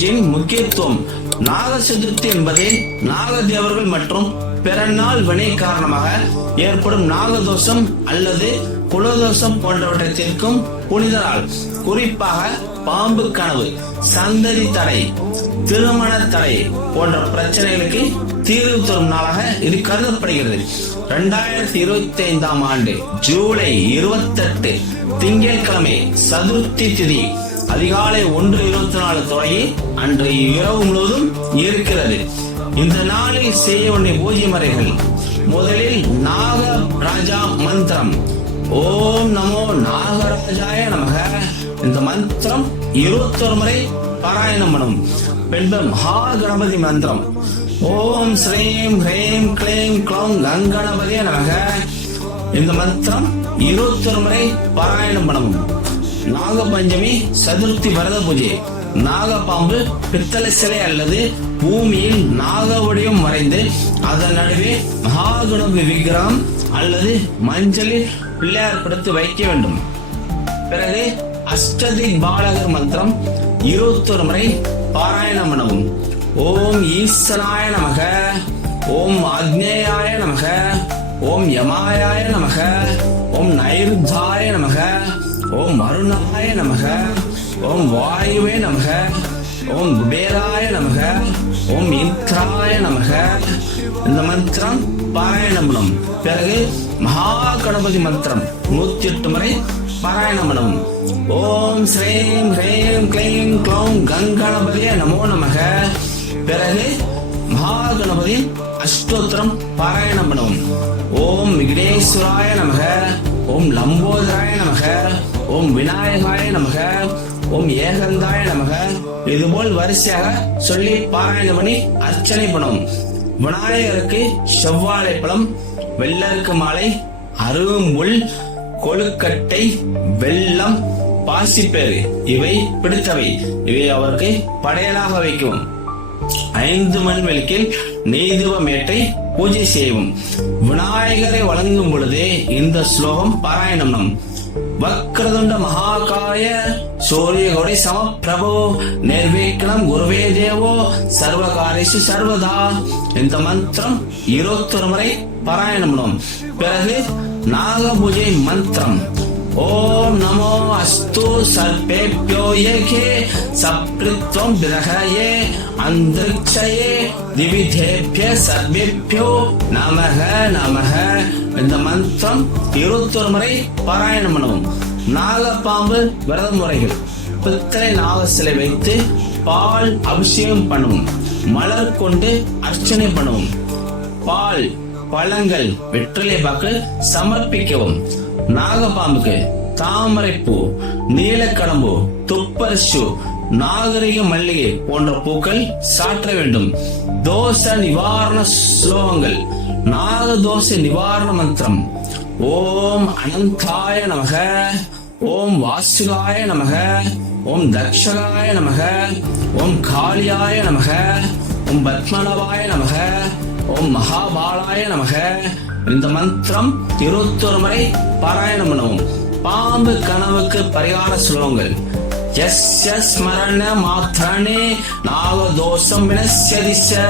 பூஜையின் முக்கியத்துவம் நாக சதுர்த்தி என்பதே நாகதேவர்கள் மற்றும் பிறநாள் வினை காரணமாக ஏற்படும் நாகதோஷம் அல்லது குலதோஷம் போன்றவற்றை தீர்க்கும் புனித நாள் குறிப்பாக பாம்பு கனவு சந்ததி தடை திருமண தடை போன்ற பிரச்சனைகளுக்கு தீர்வு தரும் நாளாக இது கருதப்படுகிறது. இரண்டாயிரத்தி இருபத்தி ஐந்தாம் ஆண்டு ஜூலை இருபத்தெட்டு திங்கட்கிழமை சதுர்த்தி திதி அதிகாலை ஒன்று இருபத்தி நாலு தொடங்கி அன்று இரவு முழுவதும் இருக்கிறது. இந்த நாளில் செய்ய வேண்டிய பூஜை முறைகள் முதலில் நாக ராஜா மந்திரம் ஓம் நமோ நாகராஜாய நமக. இந்த மந்திரம் இருபத்தொரு முறை பாராயணம் பண்ணும். பின்பு மகா கணபதி மந்திரம். ஓம் ஸ்ரீம் ஹ்ரீம் க்ளீம் க்ளோம் கங்கணபதிய நமக. இந்த மந்திரம் இருபத்தொரு முறை பாராயணம் பண்ணவும் நாகபஞ்சமி சதுர்த்தி வரத பூஜை. நாகப்பாம்பு பித்தளை சிலை அல்லது பூமியில் நாக வடிவம் மறைந்து அதன் நடுவே மகாகணபதி விக்கிரகம் அல்லது மஞ்சளில் பிள்ளையார் படுத்து வைக்க வேண்டும். பிறகு அஷ்டதி பாலகர் மந்திரம் இருபத்தொரு முறை பாராயணம் பண்ணவும். ஓம் ஈஸ்வராய நமக ஓம் ஆக்னேயாய நமக ஓம் யமாயாய நமக ஓம் நைருத்தாய நமக ஓம் அருணாய நமக ஓம் வாயுவே நமக ஓம் குபேராய நமக ஓம் இந்திராய நமக. இந்த மந்திரம் பாராயணம் பிறகு மகா கணபதி மந்திரம். நூத்தி எட்டு முறை பாராயணம் ஓம் ஸ்ரீம் ஹ்ரீம் க்ளீம் க்ளௌம் கங்கணபதிய நமோ நமக. பிறகு மகா கணபதியின் அஷ்டோத்திரம் பாராயணம் பண்ணுவோம் ஓம் விக்னேஸ்வராய நமக. ஓம் லம்போதராய நமக. ஓம் விநாயகாய நமக. ஓம் ஏகந்தாய நமக. இதுபோல் வரிசையாக சொல்லி பாராயணம் பண்ணி அர்ச்சனை பண்ணுவோம் விநாயகருக்கு செவ்வாழை பழம் வெள்ளருக்கு மாலை அரும்புல் கொழுக்கட்டை வெள்ளம் பாசிப்பேறு. இவை பிடித்தவை. இவை அவருக்கு படையலாக வைக்கும். ஐந்து மணி விளக்கில் நெய்துவம் ஏற்றி பூஜை செய்யவும் விநாயகரை வழங்கும் பொழுது இந்த ஸ்லோகம் பாராயணம் நம். வக்ரதுண்ட மகாகாய சூரியகோடை சமப்பிரபோ நிர்வீக்கணம் குருவே தேவோ சர்வகாரேஷு சர்வதா. இந்த மந்திரம் இருபத்தொரு முறை பாராயணம் பண்ணும். பிறகு நாக பூஜை மந்திரம். ஓம் நமோ அஸ்து சர்பேபியோ ஏகே சப்ரித்வம் கிரகயே அந்தரிக்ஷயே திவிதேபிய சர்வேபியோ நமக நமக. இந்த மந்திரம் இருபத்தொரு முறை பாராயணம் பண்ணுவோம். நாகப்பாம்பு விரத முறைகள். பித்தளை நாக சிலை வைத்து பால் அபிஷேகம் பண்ணுவோம். மலர் கொண்டு அர்ச்சனை பண்ணுவோம். பால் பழங்கள் வெற்றிலை பாக்கு சமர்ப்பிக்கவும். நாகப்பாம்புக்கு தாமரைப்பூ நீலக்கடம்பு துப்பரிசு நாகரிக மல்லிகை போன்ற பூக்கள் சாற்ற வேண்டும். தோஷ நிவாரண ஸ்லோகங்கள். நாகதோஷ நிவாரண மந்திரம். ஓம் அனந்தாய நமக. ஓம் வாசுகாய நமக. ஓம் தக்ஷகாய நமக. ஓம் காளியாய நமக. ஓம் பத்மனவாய நமக. ஓம் மகாபாலாய நமக. இந்த மந்திரம் இருபத்தொரு முறை பாராயணம் பண்ணவும். பாம்பு கனவுக்கு பரிகார ஸ்லோகங்கள் எஸ்ய ஸ்மரண மாத்திரனே நாகதோஷம் வினஸ்யதி ச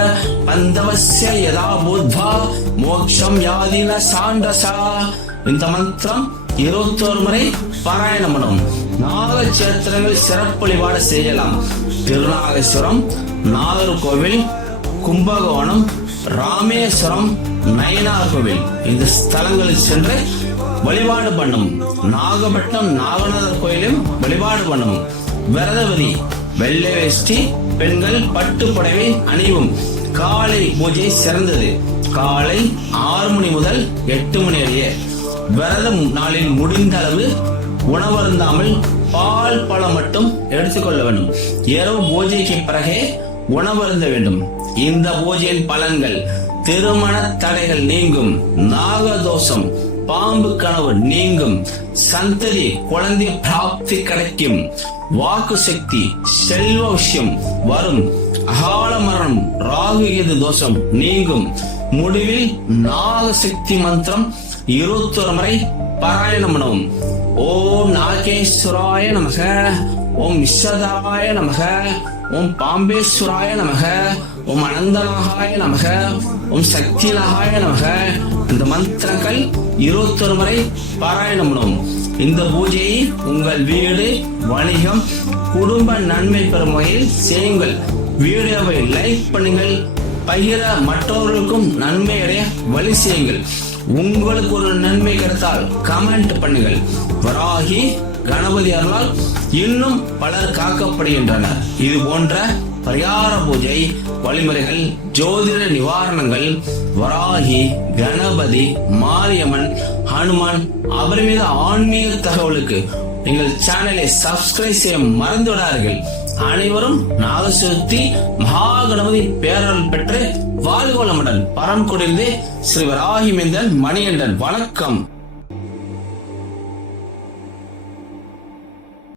பந்தவச யதா பூத்வா மோட்சம் யாதின சாண்டசா. இந்த மந்திரம் இருபத்தோரு முறை பாராயணம் பண்ணும் நாக சேத்திரங்கள் சிறப்பு செய்யலாம். திருநாகேஸ்வரம் நாகர்கோவில் கும்பகோணம் ராமேஸ்வரம் நயனார் கோவில் இந்த ஸ்தலங்களில் சென்று வழிபாடு பண்ணும். நாகப்பட்டினம் நாகநாதர் கோயிலும் வழிபாடு பண்ணும். விரதவதி வெள்ளை வேஷ்டி பெண்கள் பட்டு புடவை அணிவும் காலை பூஜை சிறந்தது. காலை ஆறு மணி முதல் எட்டு மணி வரைய. விரதம் நாளில் முடிந்த அளவு உணவருந்தாமல் பால் பழம் மட்டும் எடுத்துக்கொள்ள வேண்டும். இரவு பூஜைக்கு பிறகே உணவருந்த வேண்டும். இந்த பூஜையின் பலன்கள் திருமண தடைகள் நீங்கும் நாகதோஷம் பாம்பு கனவு நீங்கும் சந்ததி குழந்தை பிராப்தி கிடைக்கும் வாக்கு சக்தி செல்வ விஷயம் வரும் அகால மரணம் ராகு எது தோஷம் நீங்கும். முடிவில் நாகசக்தி மந்திரம் இருபத்தொரு முறை பாராயணம் பண்ணவும். ஓம் நாகேஸ்வராய நமக ஓம் விஸ்வதாய நமக. ஓம் பாம்பேஸ்வராய நமக ஓம் அனந்தநாகாய நமக ஓம் சக்திநாகாய நமக. இந்த மந்திரங்கள் இருபத்தொரு முறை பாராயணம் பண்ணுவோம். இந்த பூஜையை உங்கள் வீடு வணிகம் குடும்ப நன்மை பெறும் வகையில் செய்யுங்கள். வீடியோவை லைக் பண்ணுங்கள். பகிர மற்றவர்களுக்கும் நன்மை அடைய வழி செய்யுங்கள். உங்களுக்கு ஒரு நன்மை கிடைத்தால் கமெண்ட் பண்ணுங்கள். வராகி கணபதி அருளால் இன்னும் பலர் காக்கப்படுகின்றனர். இது போன்ற பரிகார பூஜை வழிமுறைகள் ஜோதிட நிவாரணங்கள் வராகி கணபதி மாரியம்மன் ஹனுமான் அபரிமித ஆன்மீக தகவலுக்கு எங்கள் சேனலை சப்ஸ்கிரைப் செய்ய மறந்து விடார்கள் அனைவரும் நாகசக்தி மகாகணபதி பேரல் பெற்று வாழ்வளமுடன் பரம் குடிந்து ஸ்ரீ வராகிமேந்தன் மணிகண்டன். வணக்கம்.